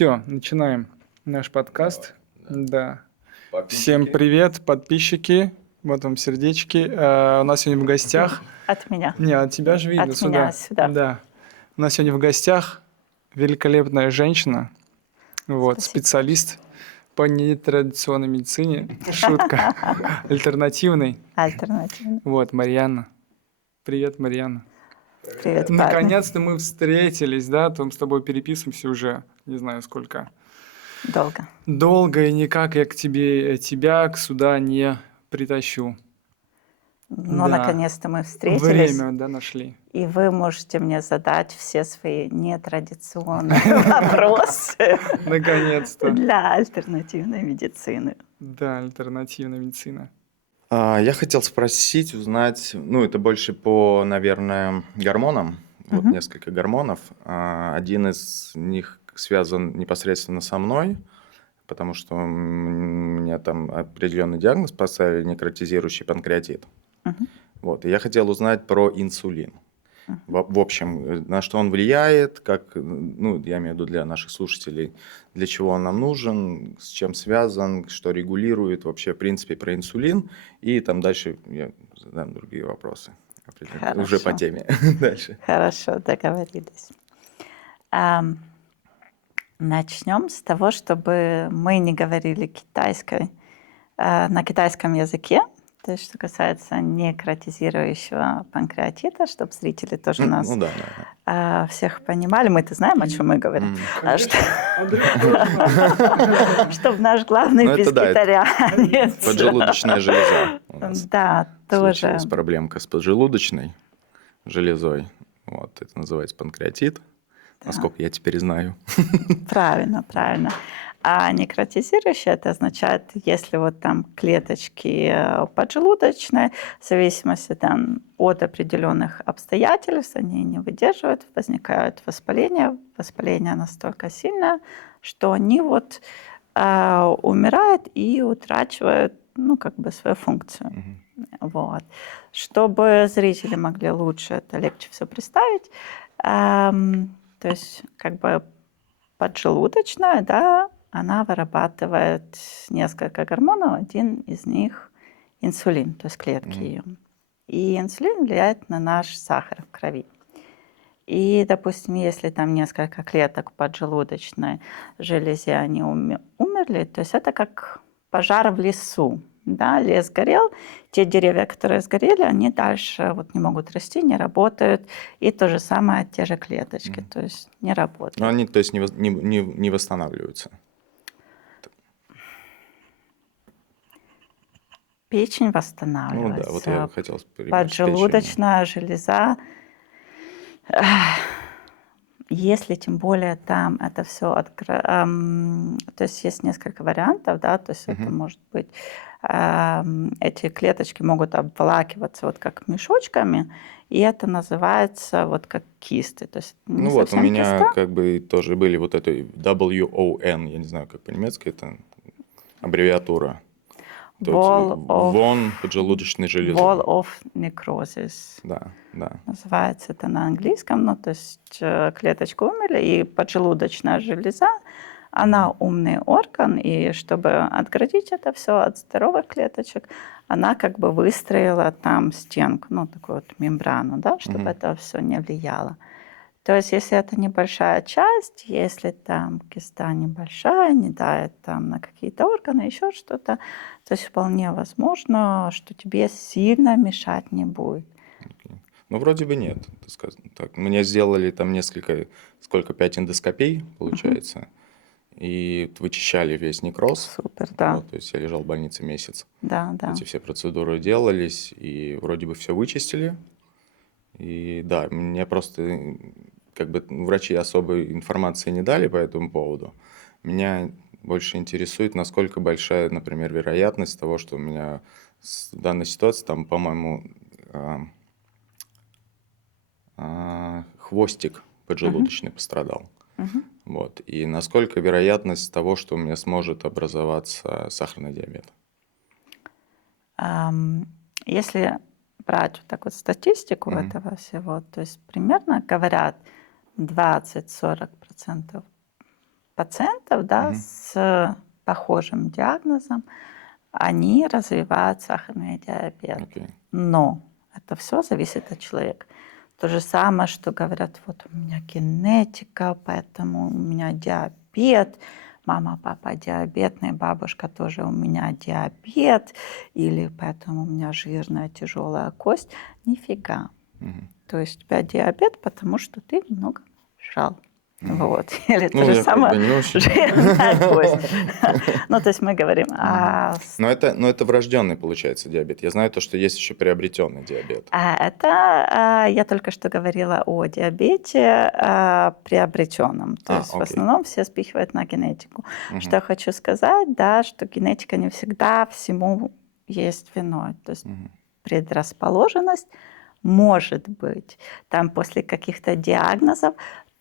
Все, начинаем наш подкаст. Да. Подписчики. Всем привет, подписчики. Вот вам сердечки. У нас сегодня в гостях... От меня. Не, от тебя же видно. От меня сюда. Да. У нас сегодня в гостях великолепная женщина. Вот, Спасибо. специалист по нетрадиционной медицине. Шутка. Альтернативной. Альтернативно. Вот, Марьяна. Привет, Марьяна. Привет, парни. Наконец-то мы встретились, да? Там с тобой переписываемся уже, не знаю сколько. Долго. Долго, и никак я к тебе, тебя сюда не притащу. Но Да. наконец-то мы встретились. Время, да, нашли. И вы можете мне задать все свои нетрадиционные вопросы Наконец-то. для альтернативной медицины. Да, альтернативная медицина. Я хотел спросить, узнать, это больше по, наверное, гормонам. Вот несколько гормонов. Один из них связан непосредственно со мной, потому что у меня там определенный диагноз поставили, некротизирующий панкреатит. Вот. И я хотел узнать про инсулин. В общем, на что он влияет, как, я имею в виду для наших слушателей, для чего он нам нужен, с чем связан, что регулирует вообще, в принципе, про инсулин. И там дальше я задам другие вопросы. Хорошо. Уже по теме. Дальше. Хорошо, договорились. Начнем с того, чтобы мы не говорили на китайском языке. То есть, что касается некротизирующего панкреатита, чтобы зрители тоже нас всех понимали. Мы-то знаем, о чем мы говорим. Чтобы наш главный вегетарианец. Поджелудочная железа у нас. Да, тоже. Случилась проблемка с поджелудочной железой. Вот, это называется панкреатит. Насколько я теперь знаю. Правильно. А некротизирующее, это означает, если вот там клеточки поджелудочной, в зависимости там, от определенных обстоятельств, они не выдерживают, возникают воспаления. Воспаление настолько сильное, что они умирают и утрачивают свою функцию. Вот. Чтобы зрители могли лучше, это легче все представить, то есть поджелудочная, да, она вырабатывает несколько гормонов, один из них инсулин, то есть клетки ее. И инсулин влияет на наш сахар в крови. И, допустим, если там несколько клеток в поджелудочной железе, они умерли, то есть это как пожар в лесу. Да, лес горел, те деревья, которые сгорели, они дальше не могут расти, не работают. И то же самое, те же клеточки, то есть не работают. Но они, то есть, не восстанавливаются? Печень восстанавливается. Да, вот я хотел понимать. Поджелудочная железа, если тем более там это все то есть есть несколько вариантов, да, то есть это может быть, эти клеточки могут обволакиваться как мешочками, и это называется как кисты. То есть не у совсем меня киста. тоже были это WON, я не знаю, как по-немецки, это аббревиатура. Вон поджелудочной железы. Wall of necrosis. Да. Называется это на английском, то есть клеточки умерли, и поджелудочная железа, она умный орган, и чтобы отгородить это все от здоровых клеточек, она выстроила там стенку, такую мембрану, да, чтобы это все не влияло. То есть если это небольшая часть, если там киста небольшая, не давит там на какие-то органы, еще что-то, то есть вполне возможно, что тебе сильно мешать не будет. Вроде бы нет. Так, мне сделали там 5 эндоскопий, получается, и вычищали весь некроз. Супер, да. То есть я лежал в больнице месяц. Да. Эти все процедуры делались, и вроде бы все вычистили. И да, мне просто врачи особой информации не дали по этому поводу. Меня больше интересует, насколько большая, например, вероятность того, что у меня в данной ситуации, там, по-моему, хвостик поджелудочный пострадал. Вот. И насколько вероятность того, что у меня сможет образоваться сахарный диабет? Если брать статистику этого всего, то есть примерно говорят 20-40% пациентов, да, Мгм. с похожим диагнозом, они развивают сахарный диабет. Окей. Но это все зависит от человека. То же самое, что говорят, вот у меня генетика, поэтому у меня диабет, мама, папа диабетные, бабушка тоже у меня диабет, или поэтому у меня жирная тяжелая кость. Нифига. Мгм. То есть у тебя диабет, потому что ты много жрал. Мгм. Вот. Или то Ну, же я как самое бы не очень. жирная кость. Ну, то есть мы говорим о Но это врожденный, получается, диабет. Я знаю то, что есть еще приобретенный диабет. Я только что говорила о диабете приобретенном. То есть в Окей. основном все спихивают на генетику. Мгм. Что я хочу сказать, да, что генетика не всегда всему есть виной. То есть Мгм. предрасположенность может быть. Там после каких-то диагнозов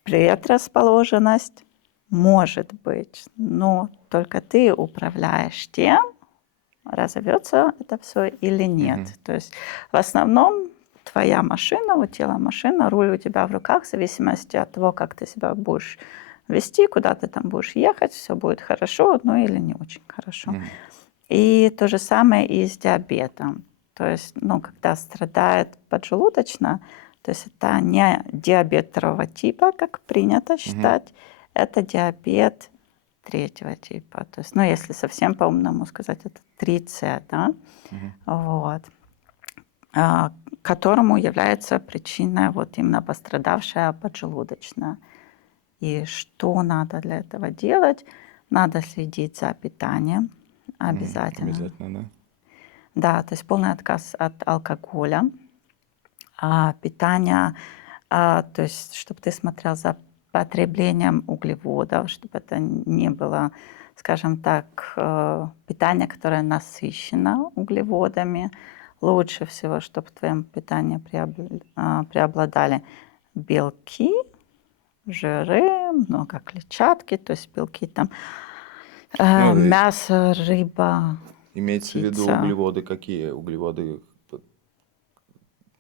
предрасположенность может быть. Но только ты управляешь тем, разовьется это все или нет. Мгм. То есть в основном твоя машина, у тела машина, руль у тебя в руках, в зависимости от того, как ты себя будешь вести, куда ты там будешь ехать, все будет хорошо, ну или не очень хорошо. Мгм. И то же самое и с диабетом. То есть, ну, когда страдает поджелудочно, то есть это не диабет второго типа, как принято считать, это диабет третьего типа. То есть, ну, если совсем по-умному сказать, это 3С, да, Мгм. вот, а, которому является причиной вот именно пострадавшая поджелудочная. И что надо для этого делать? Надо следить за питанием обязательно. Обязательно, да? Да, то есть полный отказ от алкоголя, питание, то есть чтобы ты смотрел за потреблением углеводов, чтобы это не было, скажем так, питание, которое насыщено углеводами. Лучше всего, чтобы в твоем питании преобладали белки, жиры, много клетчатки, то есть белки там, Ну, мясо, рыба, имеется в виду птица. углеводы какие? Углеводы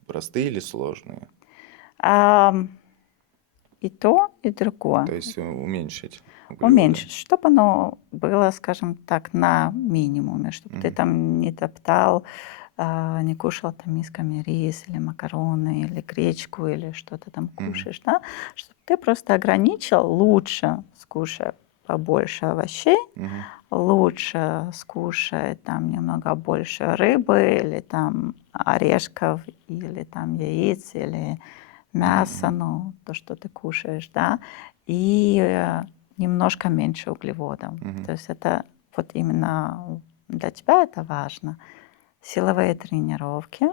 простые или сложные? И то, и другое. То есть уменьшить углеводы. Уменьшить, чтобы оно было, скажем так, на минимуме, чтобы ты Мгм. там не топтал, не кушал там мисками рис или макароны, или гречку, или что-то там кушаешь, да, чтобы ты просто ограничил, лучше скушай побольше овощей, Мгм. лучше скушай там немного больше рыбы, или там орешков, или там яиц, или мясо, ну, то, что ты кушаешь, да, и немножко меньше углеводов. Мгм. То есть это вот именно для тебя это важно. Силовые тренировки,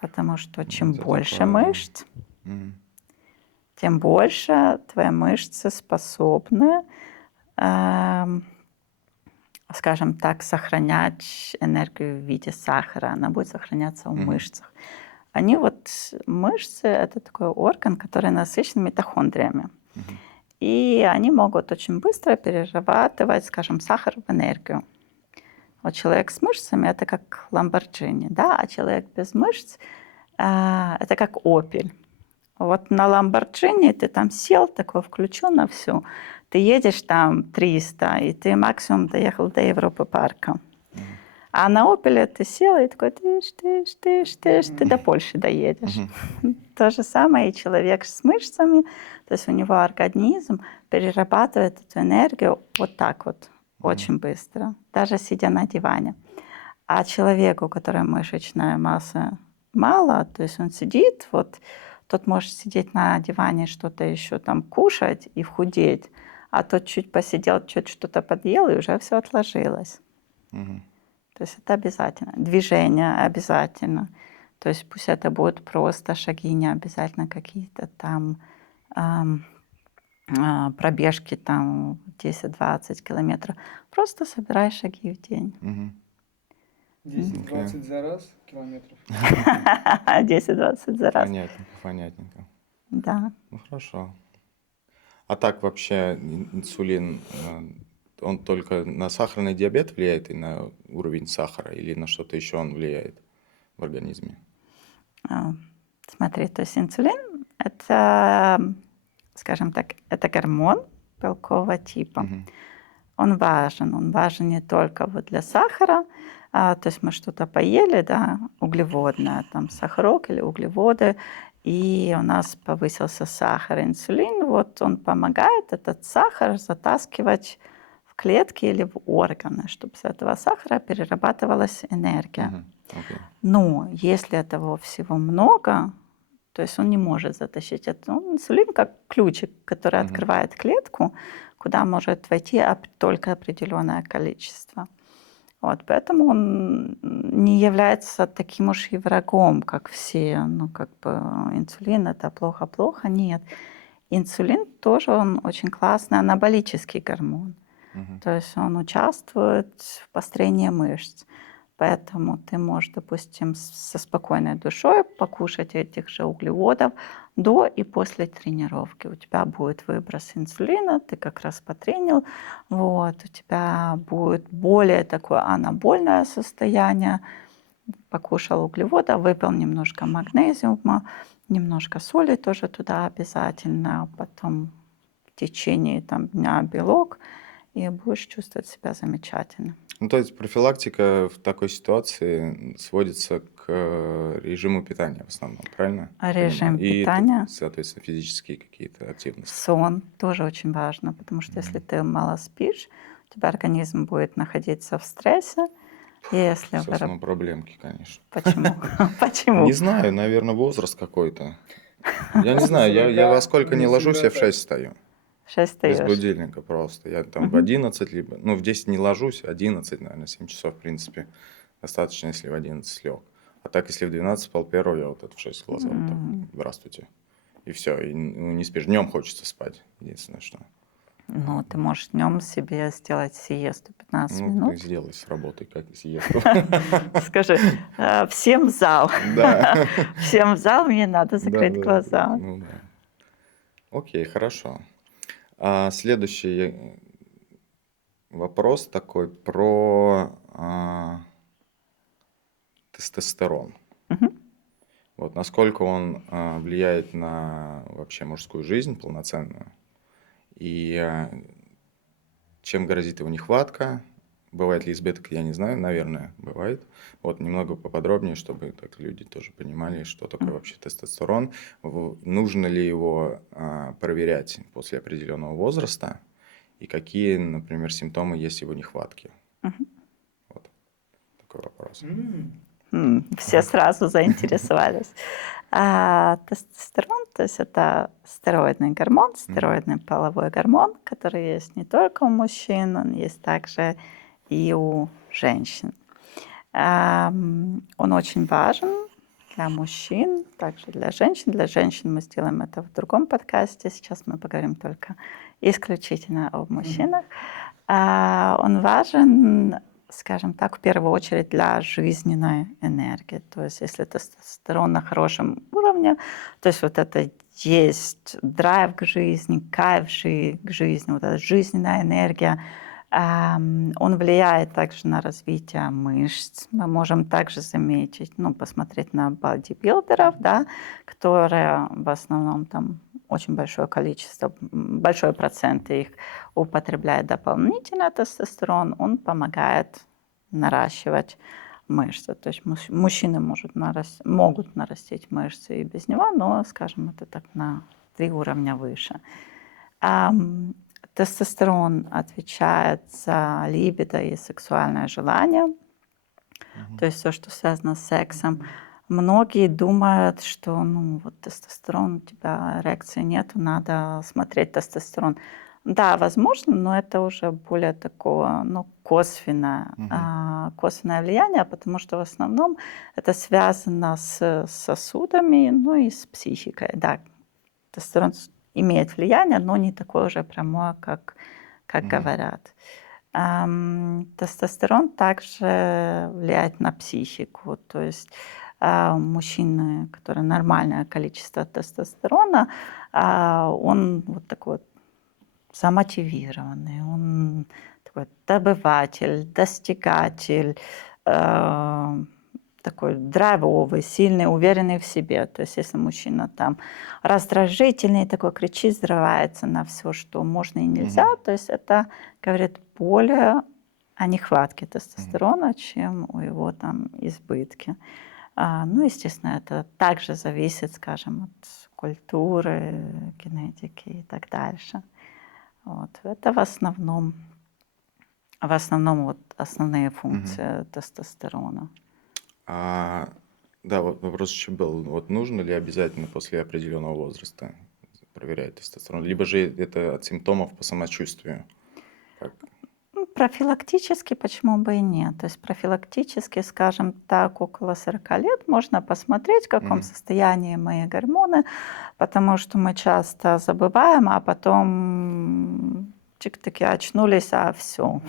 потому что чем Это больше такое, да. мышц, Мгм. тем больше твои мышцы способны, эм, скажем так, сохранять энергию в виде сахара. Она будет сохраняться в Мгм. мышцах. Мышцы — это такой орган, который насыщен митохондриями. Мгм. И они могут очень быстро перерабатывать, скажем, сахар в энергию. Вот человек с мышцами — это как Ламборджини, да, а человек без мышц это как Опель. Вот на Ламборджини ты там сел, такой включил на всю, ты едешь там 300, и ты максимум доехал до Европы парка. Мгм. А на Опеле ты сел и такой тыш, ты до Польши доедешь. Мгм. То же самое и человек с мышцами, то есть у него организм перерабатывает эту энергию вот так вот, очень быстро, даже сидя на диване. А человеку, у которого мышечная масса мало, то есть он сидит, вот тот может сидеть на диване, что-то еще там кушать и худеть, а тот чуть посидел, чуть что-то подъел, и уже все отложилось. Мгм. То есть это обязательно. Движение обязательно. То есть пусть это будут просто шаги, не обязательно какие-то там пробежки там 10-20 километров. Просто собирай шаги в день. Мгм. 10-20 за раз километров. 10-20 за раз. Понятненько, понятненько. Да. Ну, хорошо. А так вообще инсулин, он только на сахарный диабет влияет и на уровень сахара, или на что-то еще он влияет в организме? Смотри, то есть инсулин — это, скажем так, это гормон, белкового типа. Мгм. Он важен не только вот для сахара, то есть мы что-то поели, да, углеводное, там сахарок или углеводы, и у нас повысился сахар, инсулин, вот он помогает этот сахар затаскивать в клетки или в органы, чтобы с этого сахара перерабатывалась энергия. Мгм. Окей. Но если этого всего много, то есть он не может затащить это. Ну, инсулин как ключик, который Мгм. открывает клетку, куда может войти только определенное количество. Вот, поэтому он не является таким уж и врагом, как все. Ну, как бы инсулин это плохо-плохо. Нет. Инсулин тоже он очень классный анаболический гормон. Мгм. То есть он участвует в построении мышц. Поэтому ты можешь, допустим, со спокойной душой покушать этих же углеводов до и после тренировки. У тебя будет выброс инсулина, ты как раз потренил, вот, у тебя будет более такое анабольное состояние, покушал углевода, выпил немножко магнезиума, немножко соли тоже туда обязательно, потом в течение там, дня белок, и будешь чувствовать себя замечательно. Ну, то есть профилактика в такой ситуации сводится к режиму питания в основном, правильно я Режим понимаю? И, питания, соответственно, физические какие-то активности. сон тоже очень важно, потому что если Мгм. ты мало спишь, у тебя организм будет находиться в стрессе. И если Все равно проблемки, конечно. Почему? Не Почему? знаю, наверное, возраст какой-то. Я не знаю, я во Всегда, сколько не не ложусь, всегда я в так. 6 встаю. 6 Без встаешь. будильника просто. Я там в Мгм. 11, либо, ну, в 10 не ложусь, 11, наверное, 7 часов, в принципе, достаточно, если в 11 лег. А так, если в 12 спал первого, я вот это в 6 глаза вот так, здравствуйте. И все, и ну, не спишь. Днем хочется спать, единственное, что. Ну, ты можешь днем себе сделать сиесту 15 Ну, ты минут. сделай с работой, как съесту. Скажи, всем в зал. Да, Всем в зал, мне надо да, закрыть да, глаза. ну да. Окей, хорошо. Следующий вопрос такой про тестостерон. Мгм. Вот насколько он влияет на вообще мужскую жизнь полноценную, и чем грозит его нехватка, бывает ли избыток, я не знаю, наверное, бывает. Вот немного поподробнее, чтобы так люди тоже понимали, что такое вообще тестостерон, нужно ли его проверять после определенного возраста, и какие, например, симптомы есть его нехватки. Мгм. Вот такой вопрос. Все сразу заинтересовались. Тестостерон, то есть это стероидный гормон, стероидный половой гормон, который есть не только у мужчин, он есть также и у женщин. Он очень важен для мужчин, также для женщин. Для женщин мы сделаем это в другом подкасте. Сейчас мы поговорим только исключительно о мужчинах. Он важен, скажем так, в первую очередь для жизненной энергии. То есть если тестостерон на хорошем уровне, то есть вот это есть драйв к жизни, кайф к жизни, вот эта жизненная энергия, он влияет также на развитие мышц. Мы можем также заметить, ну, посмотреть на бодибилдеров, да, которые в основном там очень большое количество, большой процент их употребляет дополнительно тестостерон, он помогает наращивать мышцы. То есть мужчины могут нарастить мышцы и без него, но, скажем, это так на 3 уровня выше. Тестостерон отвечает за либидо и сексуальное желание, то есть все, что связано с сексом. Многие думают, что ну, вот тестостерон, у тебя эрекции нету, надо смотреть тестостерон. Да, возможно, но это уже более такое, ну, косвенное влияние, потому что в основном это связано с сосудами, ну и с психикой. Да, тестостерон имеет влияние, но не такое уже прямое, как говорят. Тестостерон также влияет на психику. То есть мужчины, которые нормальное количество тестостерона, он вот такой вот замотивированный, он такой добыватель, достигатель, такой драйвовый, сильный, уверенный в себе. То есть если мужчина там раздражительный, такой кричит, взрывается на все, что можно и нельзя, то есть это говорит более о нехватке тестостерона, чем у его там избытке. Ну, естественно, это также зависит, скажем, от культуры, генетики и так дальше. Вот. Это в основном вот основные функции тестостерона. Да, вот вопрос еще был. Вот нужно ли обязательно после определенного возраста проверять тестостерон? Либо же это от симптомов по самочувствию? Как? Профилактически почему бы и нет? То есть профилактически, скажем так, около 40 лет можно посмотреть, в каком состоянии мои гормоны, потому что мы часто забываем, а потом чик-таки очнулись, а все.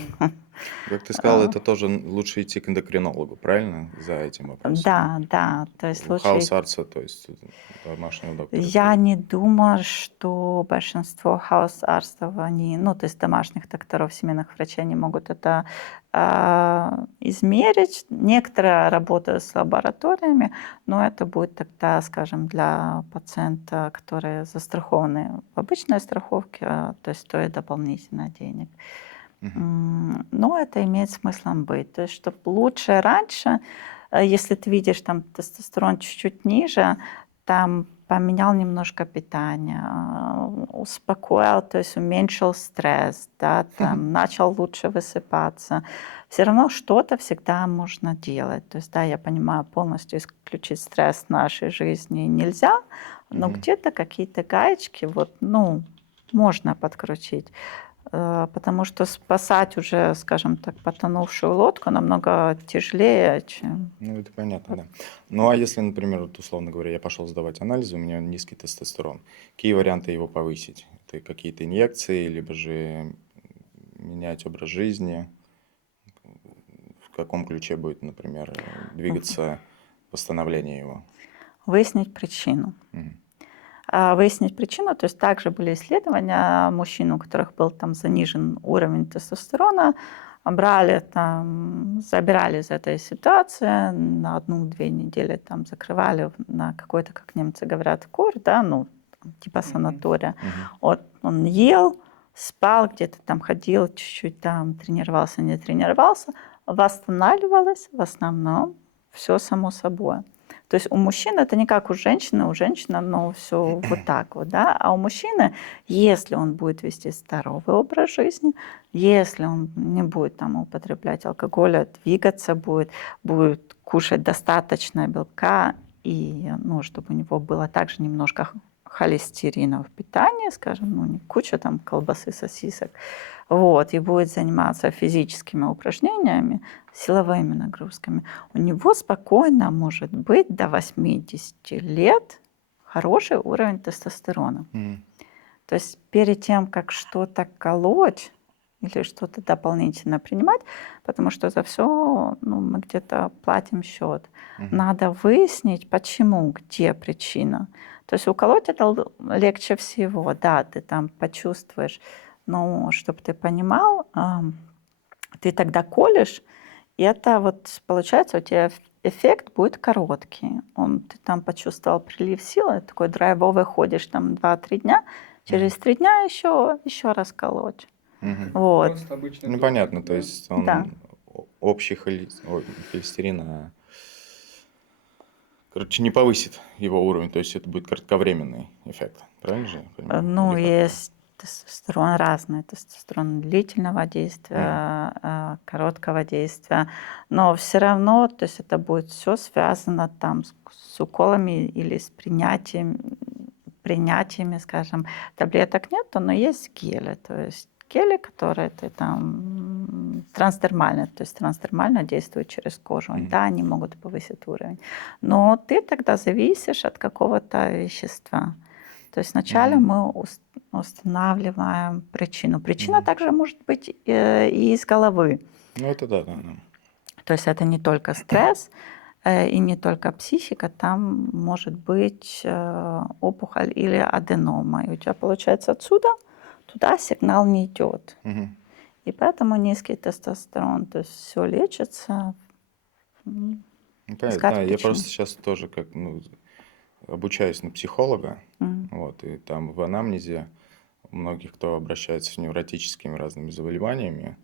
Как ты сказал, это тоже лучше идти к эндокринологу, правильно? За этим вопросом. Да. То есть У лучше... хаус-арца, то есть домашнего доктора. Я не думаю, что большинство хаус-арстов, они, ну, то есть домашних докторов, семейных врачей, они могут это измерить. Некоторые работают с лабораториями, но это будет тогда, скажем, для пациента, которые застрахованы в обычной страховке, то есть стоит дополнительно денег. Но это имеет смыслом быть. То есть, чтобы лучше раньше, если ты видишь там тестостерон чуть-чуть ниже, там поменял немножко питание, успокоил, то есть уменьшил стресс, да, там, начал лучше высыпаться. Все равно что-то всегда можно делать. То есть, да, я понимаю, полностью исключить стресс в нашей жизни нельзя, но где-то какие-то гаечки вот, ну, можно подкрутить. Потому что спасать уже, скажем так, потонувшую лодку намного тяжелее, чем... Ну, это понятно, да. Ну, а если, например, вот, условно говоря, я пошел сдавать анализы, у меня низкий тестостерон, какие варианты его повысить? Это какие-то инъекции, либо же менять образ жизни? В каком ключе будет, например, двигаться восстановление его? Выяснить причину. Выяснить причину, то есть также были исследования мужчин, у которых был там занижен уровень тестостерона, брали там, забирали из этой ситуации, на 1-2 недели там закрывали на какой-то, как немцы говорят, кур, да, ну, типа санатория. Вот он ел, спал, где-то там ходил, чуть-чуть там тренировался, не тренировался, восстанавливалось в основном все само собой. То есть у мужчин это не как у женщины, но все вот так вот, да. А у мужчины, если он будет вести здоровый образ жизни, если он не будет там употреблять алкоголя, двигаться будет кушать достаточно белка, и, ну, чтобы у него было также немножко холестерина в питании, скажем, ну, не куча там колбасы, сосисок, вот, и будет заниматься физическими упражнениями, силовыми нагрузками, у него спокойно может быть до 80 лет хороший уровень тестостерона. То есть перед тем, как что-то колоть или что-то дополнительно принимать, потому что за все, ну, мы где-то платим счет, надо выяснить, почему, где причина. То есть уколоть это легче всего, да, ты там почувствуешь, но чтобы ты понимал, ты тогда колешь, и это вот получается у тебя эффект будет короткий. Ты там почувствовал прилив силы, такой драйвовый, ходишь там 2-3 дня, через 3 дня еще раз колоть. Вот. Просто обычный Ну, доктор, понятно, то да? есть он Да. общий холестерин, короче, не повысит его уровень, то есть это будет кратковременный эффект, правильно же я понимаю? Ну, Или как? есть тестостерон разный, тестостерон длительного действия, короткого действия, но все равно, то есть это будет все связано там с уколами или с принятиями, скажем, таблеток нету, но есть гели, то есть гели, которые ты там трансдермально, то есть трансдермально действуют через кожу, да, они могут повысить уровень, но ты тогда зависишь от какого-то вещества. То есть вначале мы устанавливаем причину. Причина также может быть и из головы. Ну, это да. То есть это не только стресс и не только психика, там может быть опухоль или аденома. И у тебя получается отсюда туда сигнал не идет. И поэтому низкий тестостерон. То есть все лечится Ну, понятно, Искать да, я причину. просто сейчас тоже как, обучаюсь на психолога, Мгм. вот, и там в анамнезе у многих, кто обращается с невротическими разными заболеваниями,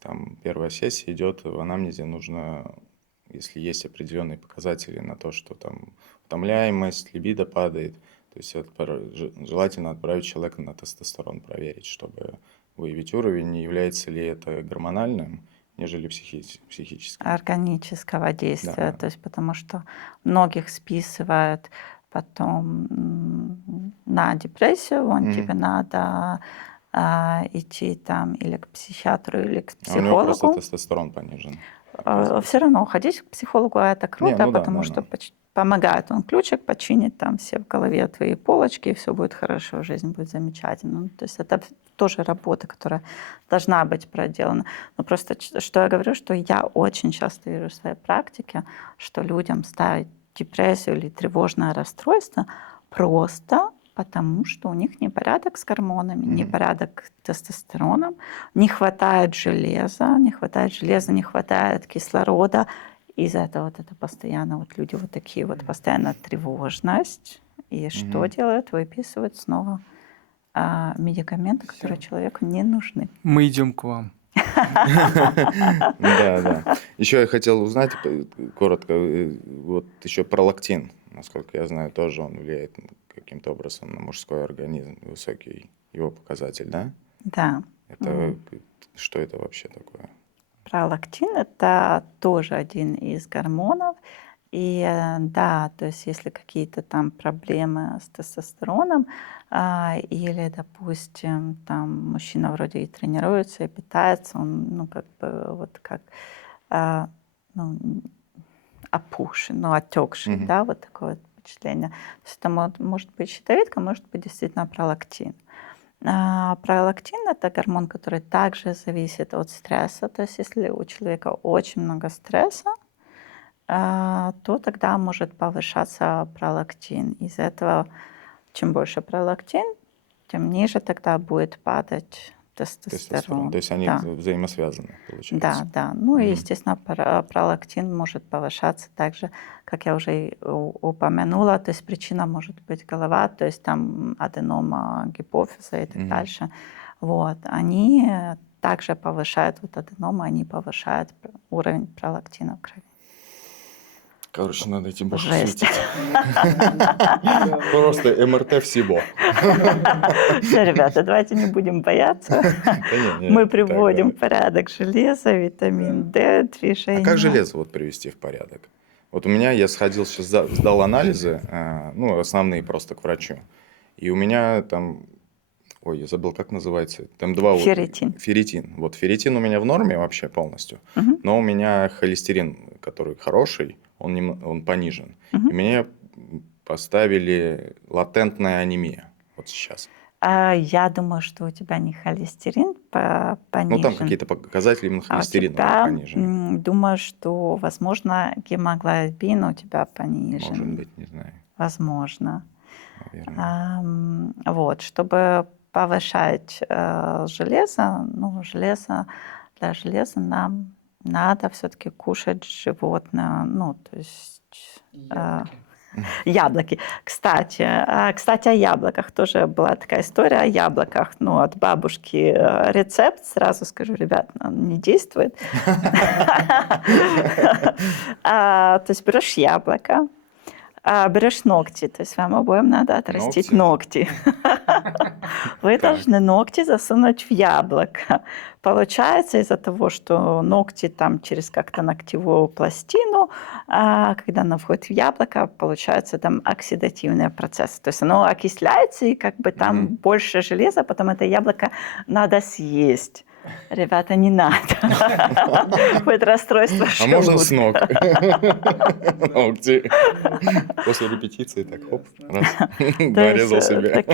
там первая сессия идет, в анамнезе нужно, если есть определенные показатели на то, что там утомляемость, либидо падает, то есть желательно отправить человека на тестостерон проверить, чтобы выявить уровень, не является ли это гормональным, нежели психическим. Органического Да, действия, да. то есть потому что многих списывают потом на депрессию, вон Мгм. тебе надо идти там или к психиатру, или к А у него просто психологу. тестостерон понижен, Все оказывается. равно ходить к психологу это Не, круто, ну да, потому да, что да. помогает он ключик, починит там все в голове твои полочки, и все будет хорошо, жизнь будет замечательна. Ну, то есть это тоже работа, которая должна быть проделана. Но просто что я говорю, что я очень часто вижу в своей практике, что людям ставить депрессию или тревожное расстройство просто потому, что у них непорядок с гормонами, Мгм. непорядок с тестостероном, не хватает железа, не хватает кислорода. Из-за этого вот это постоянно вот люди вот такие вот, постоянно тревожность. И что Мгм. делают? Выписывают снова медикаменты, которые человеку не нужны. Мы идем к вам. Да, да. Еще я хотел узнать коротко, вот еще пролактин, насколько я знаю, тоже он влияет каким-то образом на мужской организм, высокий его показатель, да? Да. Это что это вообще такое? Пролактин – это тоже один из гормонов. И да, то есть если какие-то там проблемы с тестостероном, или, допустим, там мужчина вроде и тренируется, и питается, он, ну, как бы вот как а, ну, опухший, ну, отекший, Мгм. да, вот такое вот впечатление. То есть это может быть щитовидка, может быть действительно пролактин. Пролактин – это гормон, который также зависит от стресса. То есть если у человека очень много стресса, то тогда может повышаться пролактин. Из-за этого, чем больше пролактин, тем ниже тогда будет падать Тестостерон. То тестостерон. есть они Да, взаимосвязаны, получается. да. Ну и, Мгм. естественно, пролактин может повышаться также, как я уже и упомянула, то есть причина может быть голова, то есть там аденома гипофиза и так Мгм. дальше. Вот. Они также повышают, вот аденома, они повышают уровень пролактина в крови. Короче, надо идти баху Жесть. светить. Просто МРТ всего. Все, ребята, давайте не будем бояться. Да не, Мы это так, да. приводим в порядок железо, витамин D, А как движение. железо вот привести в порядок? Вот у меня, я сходил сейчас, сдал анализы, основные просто к врачу. И у меня там, ой, я забыл, как называется, там Ферритин. ферритин. Вот ферритин у меня в норме вообще полностью, Мгм, но у меня холестерин, который хороший, он понижен. И мгм. мне поставили латентная анемия вот сейчас. Я думаю, что у тебя не холестерин Ну, там понижен, какие-то показатели именно а у холестерина у меня тебя, понижены. думаю, что, возможно, гемоглобин у тебя Может понижен. быть, не знаю, Возможно. наверное. Вот, чтобы повышать железо, ну, для железа нам надо все-таки кушать животное, ну, то есть яблоки. Кстати, о яблоках тоже была такая история о яблоках. Ну, от бабушки рецепт, сразу скажу, ребят, он не действует. То есть берешь яблоко, берешь ногти, то есть вам обоим надо отрастить ногти. Вы Так. должны ногти засунуть в яблоко. Получается из-за того, что ногти там через как-то ногтевую пластину, когда она входит в яблоко, получаются там оксидативные процессы. То есть оно окисляется, и как бы там Мгм. больше железа, потом это яблоко надо съесть. Ребята, не надо. Будет расстройство А можно с ног? желудка. Ногти. После репетиции так, хоп, раз, То есть порезал себе.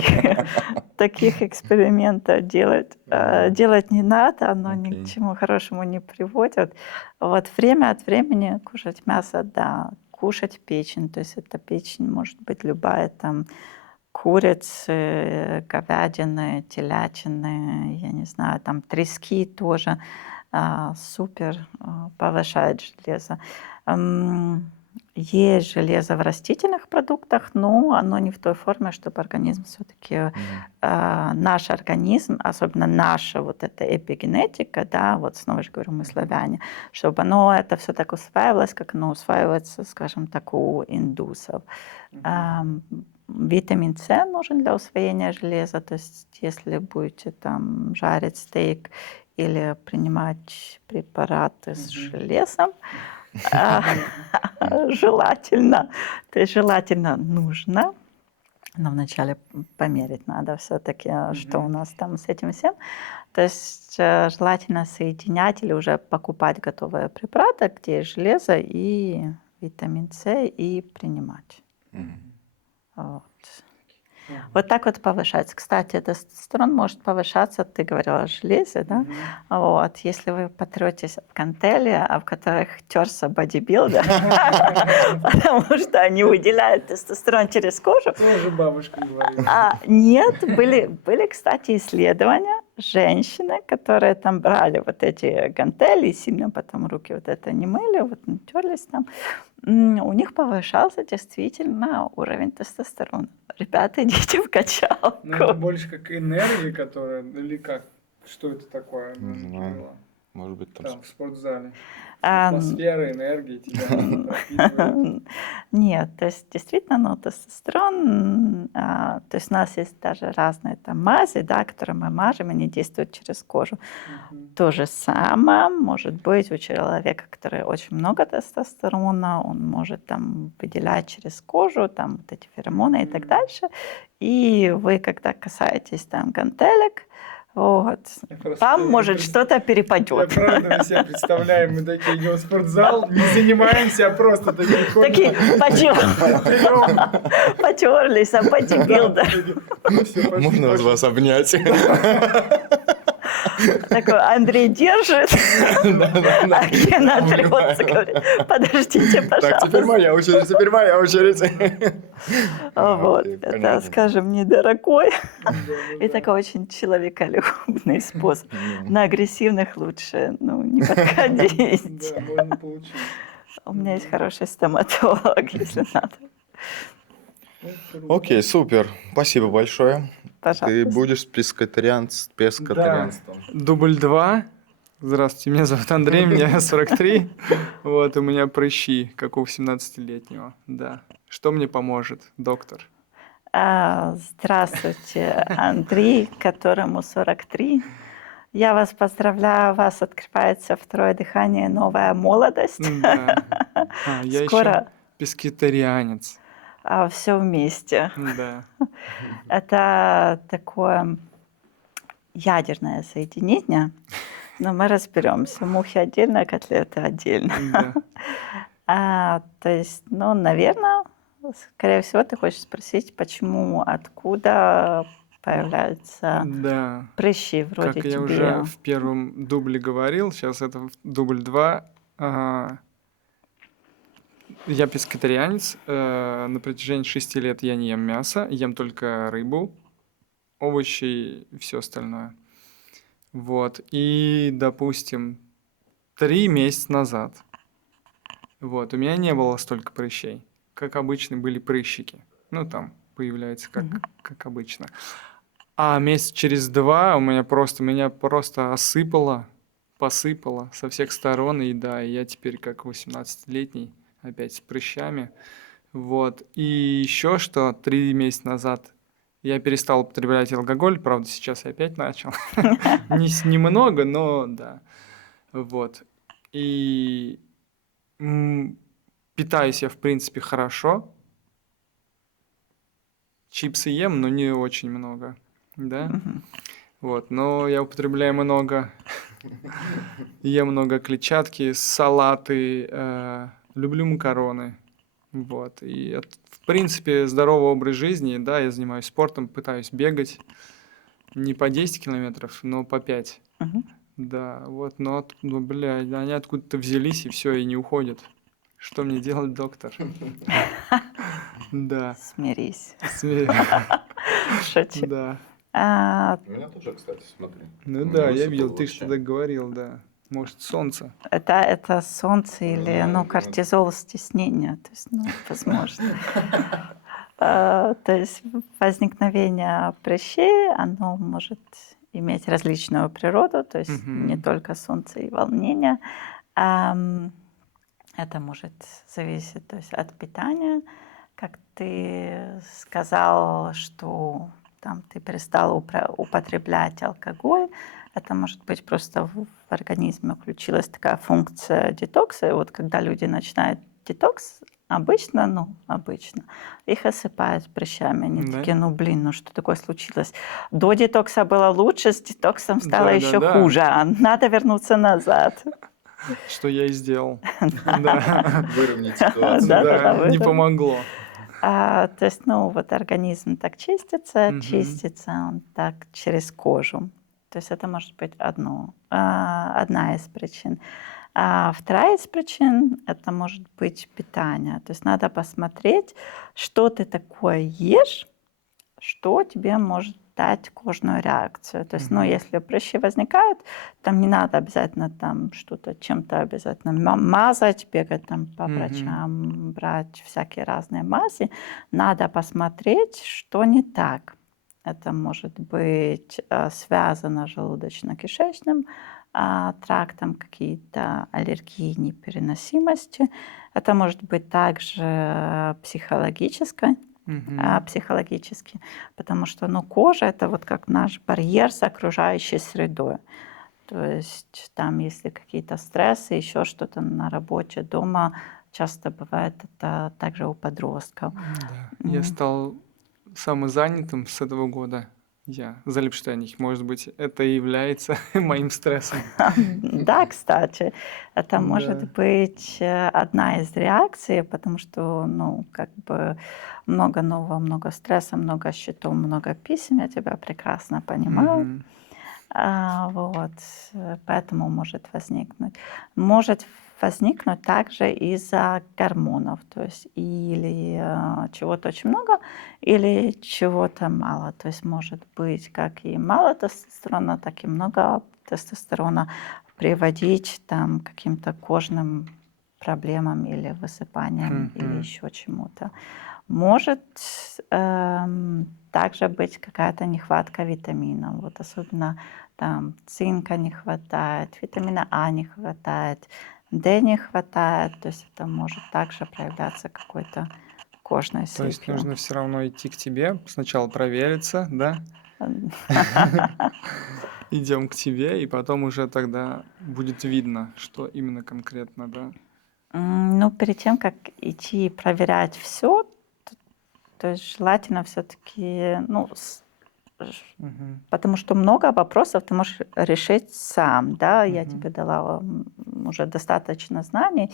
таких экспериментов делать не надо, оно ни к Окей. чему хорошему не приводит. Вот время от времени кушать мясо, да, кушать печень, то есть эта печень может быть любая, там, курицы, говядины, телятины, я не знаю, там трески тоже супер повышает железо. М, Есть железо в растительных продуктах, но оно не в той форме, чтобы организм все-таки, наш организм, особенно наша вот эта эпигенетика, да, вот снова же говорю, мы славяне, чтобы оно это все так усваивалось, как оно усваивается, скажем так, у индусов. Ам, Витамин С нужен для усвоения железа, то есть если будете там жарить стейк или принимать препараты с железом, а, желательно, то есть желательно нужно, но вначале померить надо все-таки, что у нас там с этим всем. То есть желательно соединять или уже покупать готовые препараты, где есть железо и витамин С, и принимать. Вот. Вот так вот повышается. Кстати, тестостерон может повышаться, ты говорила о железе, да? Вот. Если вы потретесь в гантели, в которых терся бодибилдер, потому что они выделяют тестостерон через кожу. Тоже бабушка говорила. Нет, были, кстати, исследования, женщины, которые там брали вот эти гантели, и сильно потом руки вот это не мыли, вот терлись там, у них повышался действительно уровень тестостерона. Ребята, идите в качалку. Ну, это больше как энергия, которая, или как? Что это такое? Не знаю. Может быть, Там там... в спортзале. А, Атмосфера, энергия тебя пропитывает. Нет, то есть действительно, ну, тестостерон, то есть у нас есть даже разные там мази, да, которые мы мажем, они действуют через кожу. То же самое может быть у человека, который очень много тестостерона, он может там выделять через кожу там вот эти феромоны и так дальше. И вы, когда касаетесь там гантелек, вот, вам может что-то перепадет. Я правда, мы себе представляем, мы такие идем в спортзал, не занимаемся, а просто такие ходим. Такие потерлись, а бодибилдер. Можно вас обнять? Такой Андрей держит, а Гена трется, говорит, подождите, Так, пожалуйста. теперь моя очередь. Вот, Окей, это, понятно. скажем, недорогой и такой очень человеколюбный способ. На агрессивных лучше, ну, не подходить. Да, можно получить. У меня есть хороший стоматолог, если надо. Окей, супер. Спасибо большое. Пожалуйста. Ты будешь с пескотарианством. Дубль 2. Здравствуйте, меня зовут Андрей, мне 43. Вот, у меня прыщи, как у 17-летнего. Да. Что мне поможет, доктор? Здравствуйте, Андрей, которому 43. Я вас поздравляю, у вас открывается второе дыхание, новая молодость. Да. Я еще Скоро пескетарианец. все вместе. Да. Это такое ядерное соединение, но мы разберемся. Мухи отдельно, котлеты отдельно. Да. То есть, ну, наверное, скорее всего, ты хочешь спросить, почему, откуда появляются Да. прыщи вроде Как я тебе. уже в первом дубле говорил, сейчас это дубль 2. Я пескетарианец. На протяжении 6 лет я не ем мясо, ем только рыбу, овощи и все остальное. Вот. И, допустим, 3 месяца назад вот, у меня не было столько прыщей. Как обычно были прыщики. Ну, там появляется как обычно. А месяц через 2 меня просто посыпало со всех сторон. И да, я теперь как 18-летний, опять с прыщами. Вот. И еще что, 3 месяца назад я перестал употреблять алкоголь. Правда, сейчас я опять начал. Немного, но да. Вот. И питаюсь я, в принципе, хорошо. Чипсы ем, но не очень много. Да? Вот. Но я употребляю много. Ем много клетчатки, салаты. Люблю макароны. Вот. И, в принципе, здоровый образ жизни. Да, я занимаюсь спортом, пытаюсь бегать. Не по 10 километров, но по 5. Да, вот, но, блядь, они откуда-то взялись и все, и не уходят. Что мне делать, доктор? Да. Смирись. Да. У меня тоже, кстати, смотри. Ну да, я видел, ты что-то говорил, да. Может, солнце? Это солнце или, Да, ну, это- кортизол стеснения, то есть, ну, возможно. То есть возникновение прыщей, оно может иметь различную природу, то есть не Мгм. только солнце и волнение. Ам, Это может зависеть, то есть от питания. Как ты сказал, что там ты перестал употреблять алкоголь, это может быть просто в организме включилась такая функция детокса. И вот когда люди начинают детокс, обычно, их осыпают прыщами. Они Да? такие, ну блин, ну что такое случилось? До детокса было лучше, с детоксом стало еще Да-да-да. хуже, а надо вернуться назад. Что я и сделал. Да. Выровнять ситуацию. Да-да-да, Да, не выровнять. помогло. То есть, ну, вот организм так чистится, Мгм. он так через кожу. То есть это может быть одна из причин. А вторая из причин — это может быть питание. То есть надо посмотреть, что ты такое ешь, что тебе может дать кожную реакцию. То есть, ну, Мгм. если прыщи возникают, там не надо обязательно там что-то чем-то обязательно мазать, бегать там по Мгм. врачам, брать всякие разные мази. Надо посмотреть, что не так. Это может быть связано с желудочно-кишечным трактом, какие-то аллергии, непереносимости. Это может быть также Мгм. психологически, потому что, ну, кожа — это вот как наш барьер с окружающей средой. То есть там, если какие-то стрессы, еще что-то на работе, дома, часто бывает это также у подростков. Да. Я М. стал самозанятым с этого года. Я selbstständig. Может быть, это и является моим стрессом. Да, кстати, это может Да. быть одна из реакций, потому что, ну, как бы много нового, много стресса, много счетов, много писем, я тебя прекрасно понимаю. Мгм. Вот, поэтому может возникнуть. Может возникнуть также из-за гормонов, то есть или чего-то очень много, или чего-то мало. То есть может быть как и мало тестостерона, так и много тестостерона приводить там, к каким-то кожным проблемам или высыпаниям или Мгм. еще чему-то. Может также быть какая-то нехватка витаминов. Вот особенно там цинка не хватает, витамина А не хватает, D не хватает. То есть это может также проявляться какой-то кожной То есть сыпью. нужно все равно идти к тебе, сначала провериться, да? Идем к тебе, и потом уже тогда будет видно, что именно конкретно, да? Ну, перед тем, как идти и проверять все, то есть желательно все-таки, ну, Мгм. потому что много вопросов ты можешь решить сам, да, я Мгм. тебе дала уже достаточно знаний,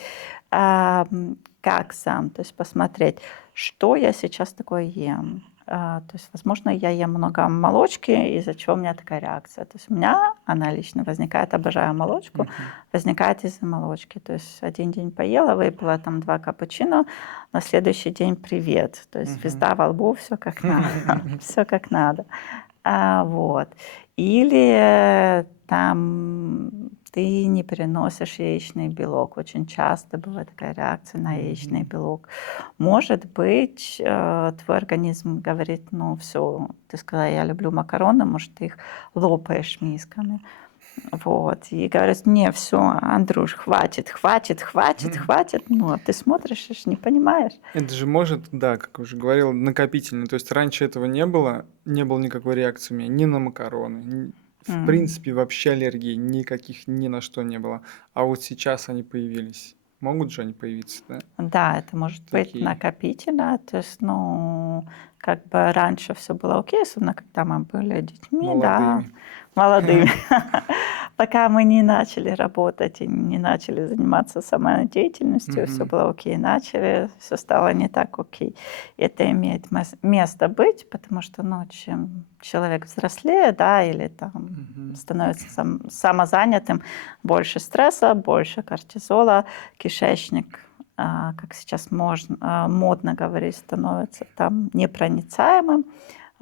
как сам, то есть посмотреть, что я сейчас такое ем. То есть, возможно, я ем много молочки, из-за чего у меня такая реакция. То есть у меня она лично возникает, обожаю молочку, Мгм. возникает из-за молочки. То есть один день поела, выпила там 2 капучино, на следующий день привет. То есть Мгм. звезда во лбу, все как надо, все как надо. Вот. Или там ты не переносишь яичный белок. Очень часто бывает такая реакция на яичный Мгм. белок. Может быть, твой организм говорит, ну все, ты сказала, я люблю макароны, может, ты их лопаешь мисками. Вот. И говорят, не, все, Андрюш, хватит, хватит, хватит, Мгм. хватит. Ну, а ты смотришь и ж не понимаешь. Это же может, да, как уже говорил, накопительно. То есть раньше этого не было никакой реакции у меня ни на макароны, в М. принципе, вообще аллергии никаких ни на что не было. А вот сейчас они появились. Могут же они появиться, да? Да, это может быть Такие накопительно. То есть, ну, как бы раньше все было окей, особенно когда мы были детьми, да, молодыми. молодыми. Пока мы не начали работать и не начали заниматься самодеятельностью, все Мгм. было окей. Начали, все стало не так окей. Это имеет место быть, потому что, ну, чем человек взрослеет, да, или там Мгм. становится самозанятым, больше стресса, больше кортизола, кишечник, как сейчас модно говорить, становится там непроницаемым.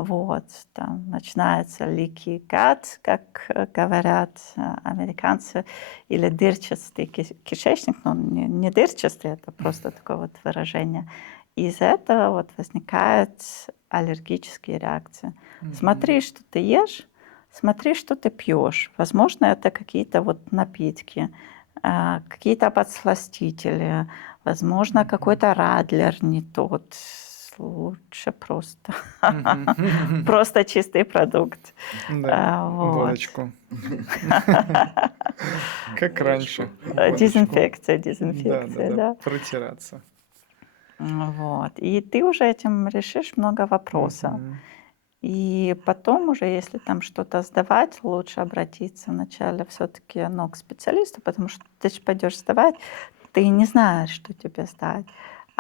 Вот, там начинается leaky gut, как говорят американцы, или дырчатый кишечник, но не дырчатый, это просто такое вот выражение. Из этого вот возникают аллергические реакции. Смотри, что ты ешь, смотри, что ты пьешь. Возможно, это какие-то вот напитки, какие-то подсластители, возможно, какой-то радлер не тот. Лучше просто Мгм. просто чистый продукт. Да, Вот. водочку. Как раньше. Водочку. Дезинфекция, Да-да-да, да. протираться. Вот. И ты уже этим решишь много вопросов. Мгм. И потом уже, если там что-то сдавать, лучше обратиться вначале все-таки к специалисту, потому что ты же пойдешь сдавать, ты не знаешь, что тебе сдать.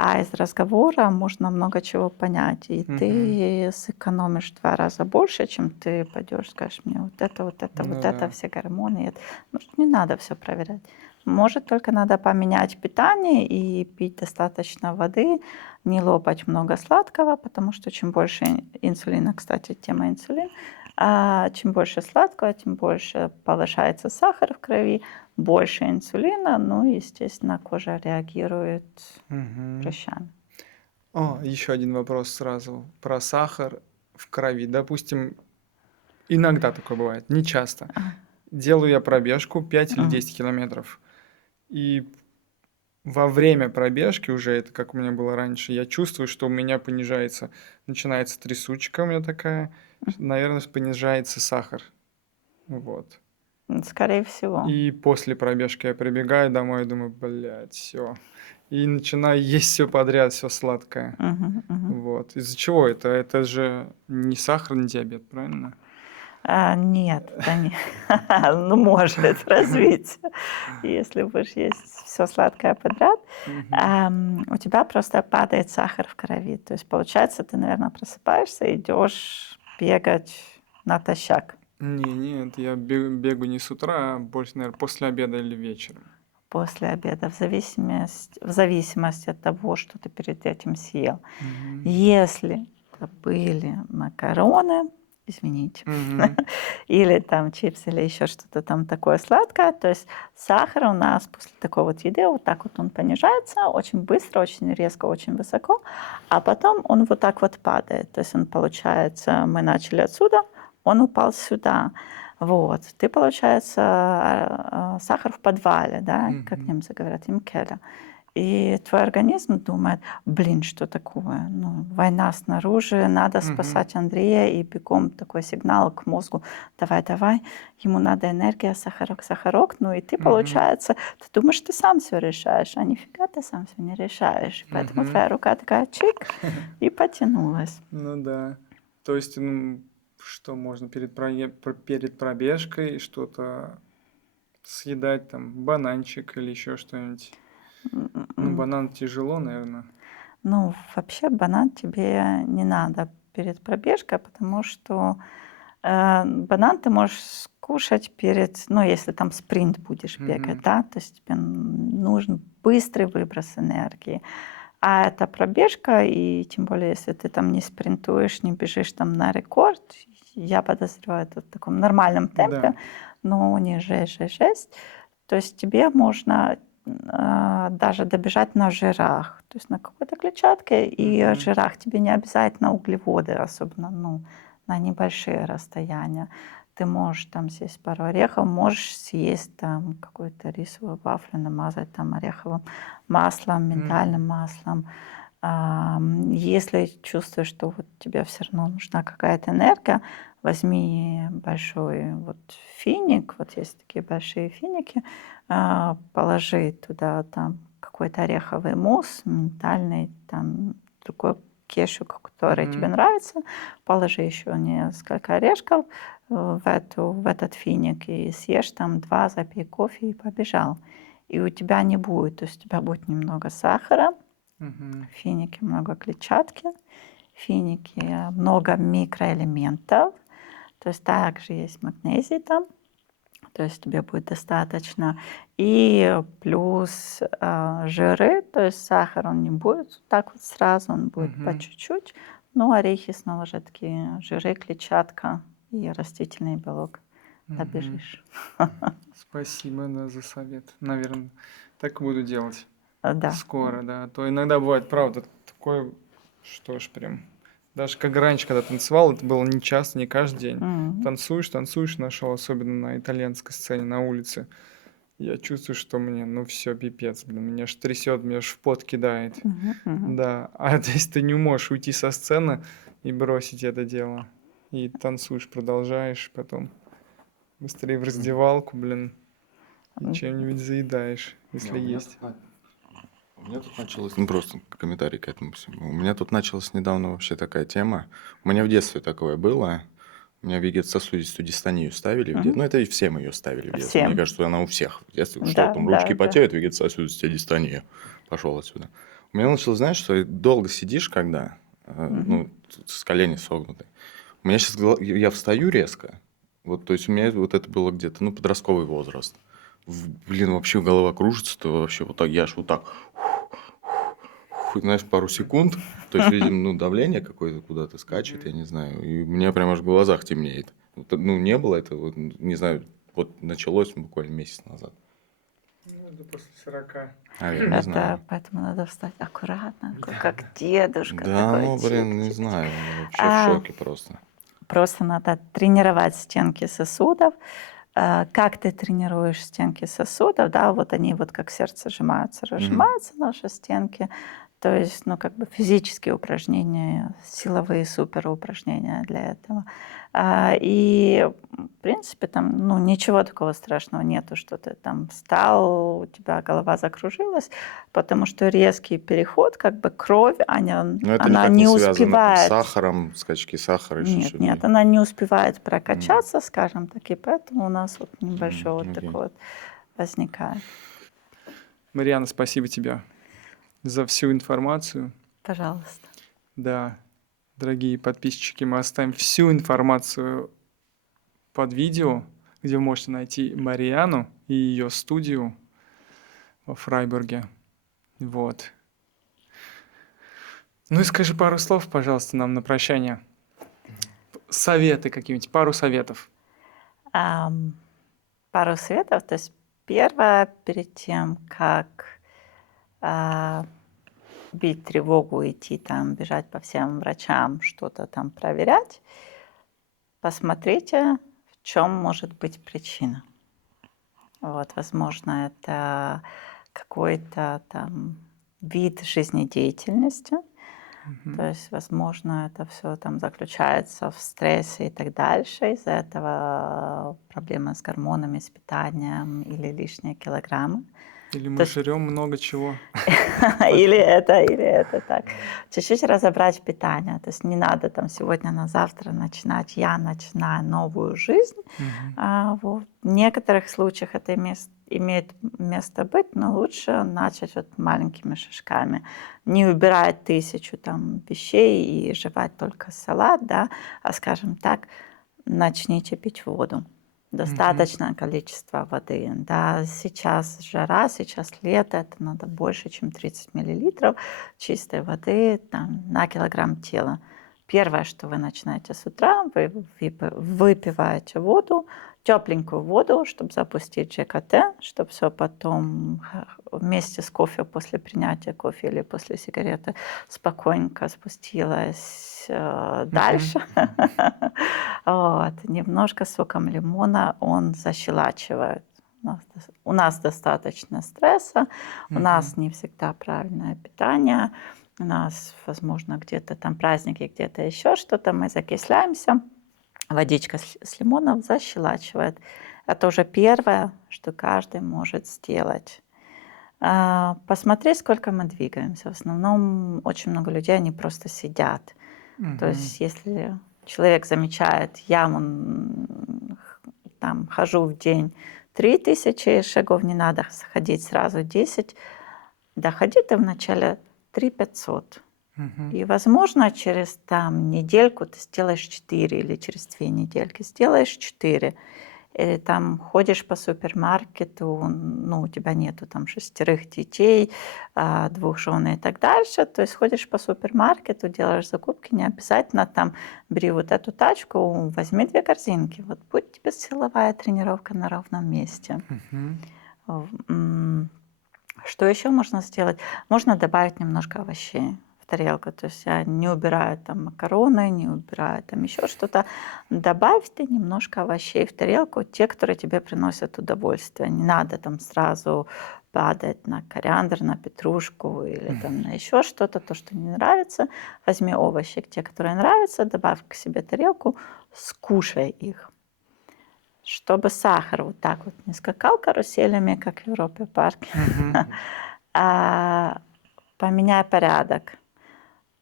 А из разговора можно много чего понять. И Мгм. ты сэкономишь 2 раза больше, чем ты пойдешь, скажешь мне вот это, вот это, Ну вот это, да. все гормоны. Может, не надо все проверять. Может, только надо поменять питание и пить достаточно воды, не лопать много сладкого, потому что чем больше инсулина, кстати, тема инсулин, чем больше сладкого, тем больше повышается сахар в крови, больше инсулина, ну и, естественно, кожа реагирует Мгм. прыщами. Еще один вопрос сразу про сахар в крови. Допустим, иногда такое бывает, не часто. Делаю я пробежку 5 или Мгм. 10 километров. И во время пробежки уже, это как у меня было раньше, я чувствую, что у меня начинается трясучка у меня такая, наверное, понижается сахар. Вот. Скорее всего. И после пробежки я прибегаю домой и думаю, блядь, все. И начинаю есть все подряд, все сладкое. Мгм, мгм. Вот. Из-за чего это? Это же не сахарный диабет, правильно? Нет, это не... ну, может развиться, если будешь есть все сладкое подряд. Мгм. У тебя просто падает сахар в крови. То есть, получается, ты, наверное, просыпаешься, идешь бегать натощак. Нет, я бегу не с утра, а больше, наверное, после обеда или вечером. После обеда, в зависимости от того, что ты перед этим съел. Мгм. Если это были макароны, извините, Мгм. или там чипсы, или еще что-то там такое сладкое, то есть сахар у нас после такой вот еды вот так вот он понижается очень быстро, очень резко, очень высоко, а потом он вот так вот падает. То есть он, получается, мы начали отсюда, он упал сюда. Вот. Ты, получается, сахар в подвале, да, как Мгм. немцы говорят, im Keller. И твой организм думает, блин, что такое? Ну, война снаружи, надо Мгм. спасать Андрея, и бегом такой сигнал к мозгу, давай, давай, ему надо энергия, сахарок, сахарок. Ну и ты, Мгм. получается, ты думаешь, ты сам все решаешь, а нифига ты сам все не решаешь. И поэтому Мгм. твоя рука такая чик и потянулась. Ну да. То есть, что можно перед пробежкой что-то съедать, там, бананчик или еще что-нибудь. Ну, М, банан тяжело, наверное. Ну, вообще банан тебе не надо перед пробежкой, потому что банан ты можешь скушать перед, ну, если там спринт будешь бегать, да, то есть тебе нужен быстрый выброс энергии. А это пробежка, и тем более, если ты там не спринтуешь, не бежишь там на рекорд, я подозреваю, это в таком нормальном темпе, Да. но не жесть. То есть тебе можно даже добежать на жирах, то есть на какой-то клетчатке, и Мгм. жирах тебе не обязательно углеводы, особенно на небольшие расстояния. Ты можешь там съесть пару орехов, можешь съесть там какую-то рисовую вафлю, намазать там ореховым маслом, миндальным маслом. Если чувствуешь, что вот тебе все равно нужна какая-то энергия, возьми большой вот финик, вот есть такие большие финики, положи туда там какой-то ореховый мусс, миндальный, там другой кешью, который тебе Мгм. нравится, положи еще несколько орешков в этот финик и съешь там 2, запей кофе и побежал. И у тебя не будет, то есть у тебя будет немного сахара, Мгм. в финике много клетчатки, в финике много микроэлементов, то есть также есть магнезий там, то есть тебе будет достаточно. И плюс жиры, то есть сахар, он не будет так вот сразу, он будет по Мгм. чуть-чуть. Ну, орехи снова же такие жиры, клетчатка и растительный белок. Добежишь. Спасибо, да, за совет. Наверное, так и буду делать Да. скоро, да. А то иногда бывает, правда, такое, что ж прям... Даже как раньше, когда танцевал, это было не часто, не каждый день. Мгм. Танцуешь, нашел, особенно на итальянской сцене, на улице. Я чувствую, что мне, ну все, пипец, блин, меня аж трясет, меня аж в пот кидает. Мгм. Да, а здесь ты не можешь уйти со сцены и бросить это дело. И танцуешь, продолжаешь, потом быстрее в раздевалку, блин, и чем-нибудь заедаешь, если есть. У меня тут началось, ну просто комментарий к этому всему. У меня тут началась недавно вообще такая тема. У меня в детстве такое было. У меня вегетососудистую дистонию ставили в детстве. Мгм. Ну, это и всем ее ставили в детстве. Мне Всем. кажется, она у всех в детстве. Что Да, там, да, ручки да. потеют, вегетососудистая дистония. Пошел отсюда. У меня началось, знаешь, что долго сидишь, когда, ну, с колени согнуты. У меня сейчас, я встаю резко. Вот, то есть у меня вот это было где-то, ну, подростковый возраст. Блин, вообще голова кружится, то вообще вот так, я аж вот так, знаешь, пару секунд. То есть, видимо, ну, давление какое-то куда-то скачет, я не знаю. И у меня прям аж в глазах темнеет. Вот, ну, не было это, вот, не знаю, вот началось буквально месяц назад. Ну, это после 40. Наверное, не знаю. Это поэтому надо встать аккуратно, как дедушка Да, такой. ну, блин, не Чик-чик-чик. знаю, вообще в А, шоке просто. Просто надо тренировать стенки сосудов. Как ты тренируешь стенки сосудов, да, вот они вот как сердце сжимаются, разжимаются наши стенки. То есть, ну, как бы физические упражнения, силовые супер упражнения для этого. И, в принципе, там, ну, ничего такого страшного нету, что ты там встал, у тебя голова закружилась, потому что резкий переход, как бы кровь, Но это она никак не не связано там, с успевает. сахаром, скачки сахара, еще Нет, что-то. нет, она не успевает прокачаться, скажем так, и поэтому у нас вот небольшой вот окей. такой вот возникает. Мариана, спасибо тебе за всю информацию. Пожалуйста. Да, дорогие подписчики, мы оставим всю информацию под видео, где вы можете найти Мариану и ее студию во Фрайбурге. Вот. Ну и скажи пару слов, пожалуйста, нам на прощание. Советы какие-нибудь, пару советов. Ам, Пару советов. То есть первое, перед тем, как бить тревогу, идти там, бежать по всем врачам, что-то там проверять, посмотрите, в чем может быть причина. Вот, возможно, это какой-то там вид жизнедеятельности. То есть, возможно, это все там заключается в стрессе и так дальше. Из-за этого проблемы с гормонами, с питанием или лишние килограммы. Или То мы есть жрем много чего. или это так. Чуть-чуть разобрать питание. То есть не надо там сегодня на завтра начинать, я начинаю новую жизнь. Вот. В некоторых случаях это имеет место быть, но лучше начать вот маленькими шажками. Не выбирать 1000 там вещей и жевать только салат, да, а, скажем так, начните пить воду. Достаточное количество воды. Да, сейчас жара, сейчас лето, это надо больше, чем 30 мл чистой воды там, на килограмм тела. Первое, что вы начинаете с утра, вы выпиваете воду, тепленькую воду, чтобы запустить ЖКТ, чтобы все потом вместе с кофе, после принятия кофе или после сигареты спокойненько спустилось дальше. Вот. Немножко соком лимона он защелачивает. У нас достаточно стресса, у нас не всегда правильное питание, у нас, возможно, где-то там праздники, где-то еще что-то, мы закисляемся. Водичка с лимоном защелачивает. Это уже первое, что каждый может сделать. Посмотреть, сколько мы двигаемся. В основном очень много людей, они просто сидят. То есть если человек замечает, я там хожу в день 3000 шагов, не надо ходить сразу 10, да ходи ты вначале 3500. И, возможно, через там недельку ты сделаешь 4 или через 2 недельки сделаешь 4. или там ходишь по супермаркету, ну, у тебя нету там 6 детей, 2 жен и так дальше. То есть ходишь по супермаркету, делаешь закупки, не обязательно там бери вот эту тачку, возьми 2 корзинки. Вот будет тебе силовая тренировка на ровном месте. Мгм. Что еще можно сделать? Можно добавить немножко овощей в тарелку. То есть я не убираю там макароны, не убираю там еще что-то. Добавь ты немножко овощей в тарелку, те, которые тебе приносят удовольствие. Не надо там сразу падать на кориандр, на петрушку или там на еще что-то, то, что не нравится. Возьми овощи, те, которые нравятся, добавь к себе тарелку, скушай их. Чтобы сахар вот так вот не скакал каруселями, как в Европе парке, Мгм. поменяй порядок.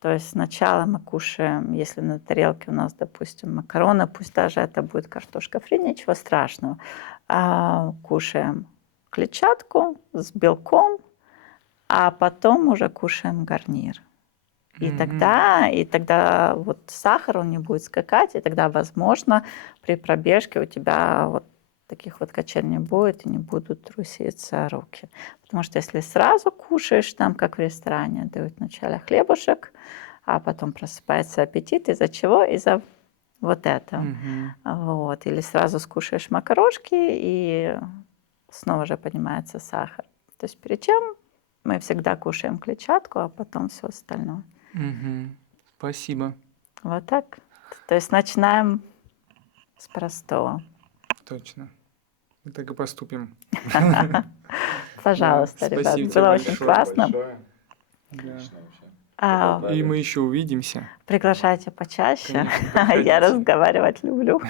То есть сначала мы кушаем, если на тарелке у нас, допустим, макароны, пусть даже это будет картошка фри, ничего страшного. Кушаем клетчатку с белком, а потом уже кушаем гарнир. И тогда вот сахар, он не будет скакать, и тогда, возможно, при пробежке у тебя вот таких вот качель не будет, и не будут труситься руки. Потому что если сразу кушаешь, там, как в ресторане, дают вначале хлебушек, а потом просыпается аппетит. Из-за чего? Из-за вот этого. Мгм. Вот. Или сразу скушаешь макарошки, и снова же поднимается сахар. То есть перед чем мы всегда кушаем клетчатку, а потом все остальное. Мгм. Спасибо. Вот так. То есть начинаем с простого. Точно. Мы так и поступим. Пожалуйста, Да, ребят. спасибо тебе Было очень большое. классно. Большое. Да. Отлично вообще. А, И мы еще увидимся. Приглашайте почаще. Конечно, Я приходите. разговаривать люблю.